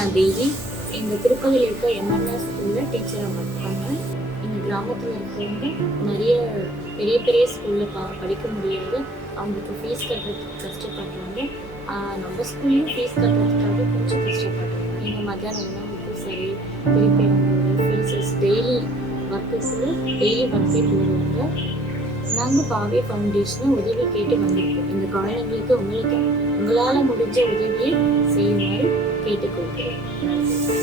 நான் டெய்லி எங்கள் திருப்பதியில் இருக்க எம்என்எஸ் ஸ்கூலில் டீச்சராக ஒர்க் பண்ணேன். எங்கள் கிராமத்தில் இருக்கிறவங்க நிறைய பெரிய பெரிய ஸ்கூலில் படிக்க முடியாது, அவங்களுக்கு ஃபீஸ் கட்டுறதுக்கு கஷ்டப்படுறாங்க. நம்ம ஸ்கூல்லையும் ஃபீஸ் கட்டுறதுக்காக கொஞ்சம் கஷ்டப்படுறாங்க. எங்கள் மத்தியானம் உணவுக்கும் சரி, திருப்பி அவங்களோட ஃபீஸஸ் டெய்லி ஒர்க்கே போடுவாங்க. நாங்கள் பாவே ஃபவுண்டேஷனை உதவி கேட்டு வந்திருக்கோம். இந்த குழந்தைங்களுக்கு உங்களால் முடிஞ்ச உதவியை செய்யுமாறு கேட்டுக்கொள்கிறேன். நன்றி.